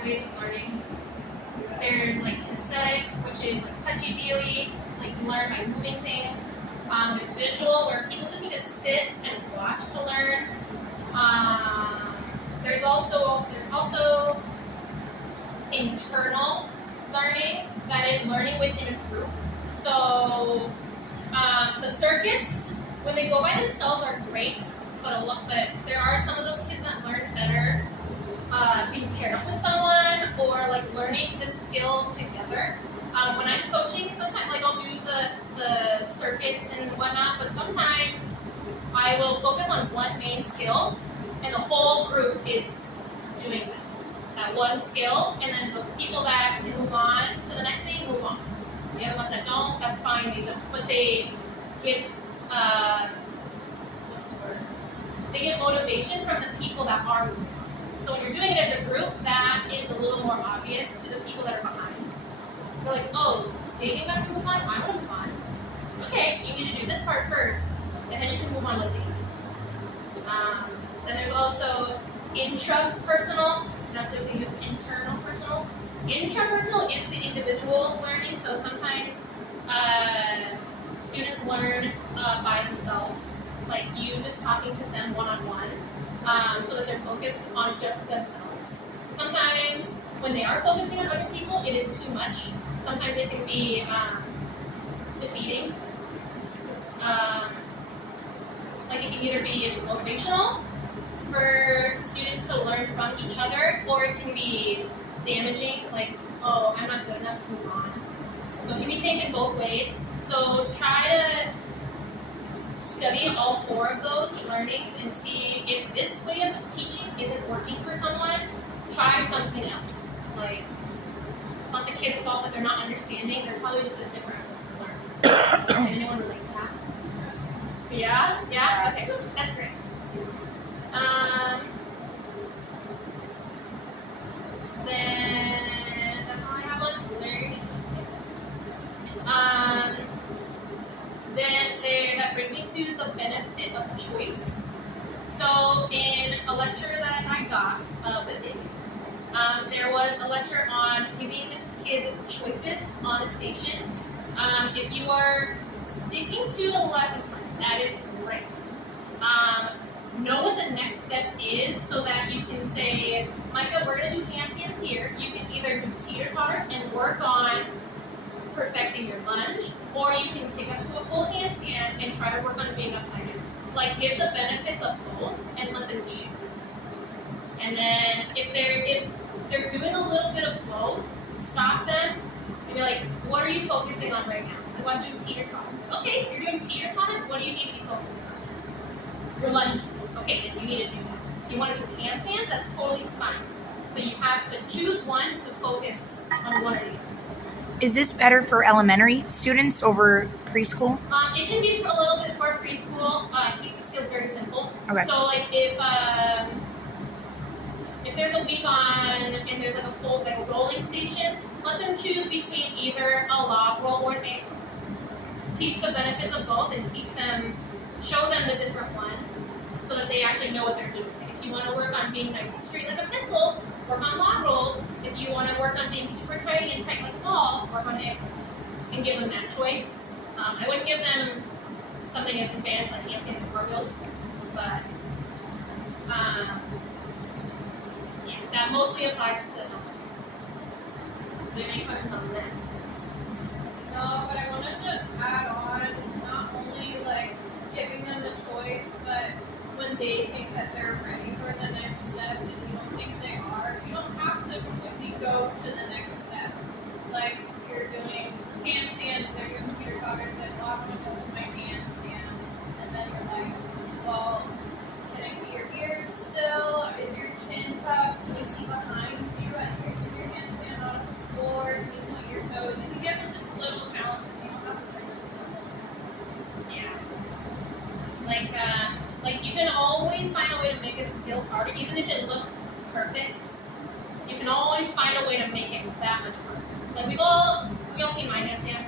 different ways of learning. There's like kinesthetic, which is like touchy-feely, like you learn by moving things. There's visual, where people just need to sit and watch to learn. There's also internal learning, that is learning within a group. So the circuits, when they go by themselves, are great, but there are some of those kids that learn better being paired up with someone or like learning the skill together. When I'm coaching, sometimes like I'll do the circuits and whatnot, but sometimes I will focus on one main skill and the whole group is doing that one skill, and then the people that can move on to the next thing move on. The other ones that don't, that's fine, they don't. But they get they get motivation from the people that are moving on. So when you're doing it as a group, that is a little more obvious to the people that are behind. They're like, oh, Dating got to move on, I want to move on. Okay, you need to do this part first, and then you can move on with dating. Then there's also intrapersonal, not to be internal personal. Intrapersonal is the individual learning, so sometimes students learn by themselves, like you just talking to them one-on-one, so that they're focused on just themselves. Sometimes when they are focusing on other people, it is too much. Sometimes it can be defeating. Like it can either be motivational for students to learn from each other, or it can be damaging, like, oh, I'm not good enough to move on. So it can be taken both ways. So try to study all four of those learnings and see if this way of teaching isn't working for someone, try something else. Like, it's not the kid's fault that they're not understanding, they're probably just a different learner. Can anyone relate to that? Yeah? Yeah? Okay, that's great. Then that's all I have on learning. Then that brings me to the benefit of choice. So in a lecture that I got with it, there was a lecture on giving kids choices on a station. If you are sticking to the lesson plan, that is great. Know what the next step is so that you can say, Micah, we're going to do handstands here. You can either do teeter-totters and work on perfecting your lunge, or you can kick up to a full handstand and try to work on being upside down. Like, give the benefits of both and let them choose. And then if they're doing a little bit of both, stop them and be like, what are you focusing on right now? So I'm doing teeter-totters. Okay, if you're doing teeter-totters, what do you need to be focusing on? Your lunges. Okay, then you need to do that. If you want to do handstands, that's totally fine. But you have to choose one to focus on one or the other. Is this better for elementary students over preschool? It can be a little bit for preschool. Keep the skills very simple. Okay. So like if there's a week on and there's like a full like a rolling station, let them choose between either a log roll or an ankle. Teach the benefits of both and show them the different ones so that they actually know what they're doing. If you want to work on being nice and straight like a pencil, work on log rolls. If you want to work on being super tight and tight like a ball, work on ankles. And give them that choice. I wouldn't give them something as advanced like handstands and cartwheels, but yeah, that mostly applies to elementary. Do you have any questions on that? No, but I wanted to add on, not only like giving them the choice, but when they think that they're ready for the next step and you don't think they are, you don't have to completely go to the next step. Like you're doing handstands, they're doing teeter-totters, like, well, I'm going to go to my handstand. And then you're like, well, can I see your ears still? Is your chin tucked? Can you see behind you at your handstand on the floor? Can you point your toes? You can give them just little challenges. You don't have to bring them to the whole person. Yeah. Like you can always find a way to make a skill harder, even if it looks perfect. You can always find a way to make it that much harder. Like we all seen my handstand.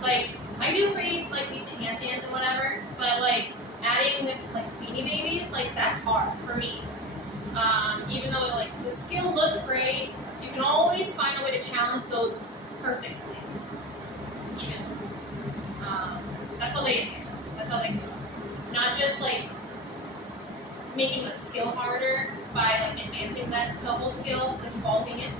Like I do pretty like decent handstands and whatever, but like adding like Beanie Babies, like that's hard for me. Even though like the skill looks great, those perfect things. Even that's how they advance. That's how they grow. Not just like making the skill harder by like advancing the whole skill, like evolving it,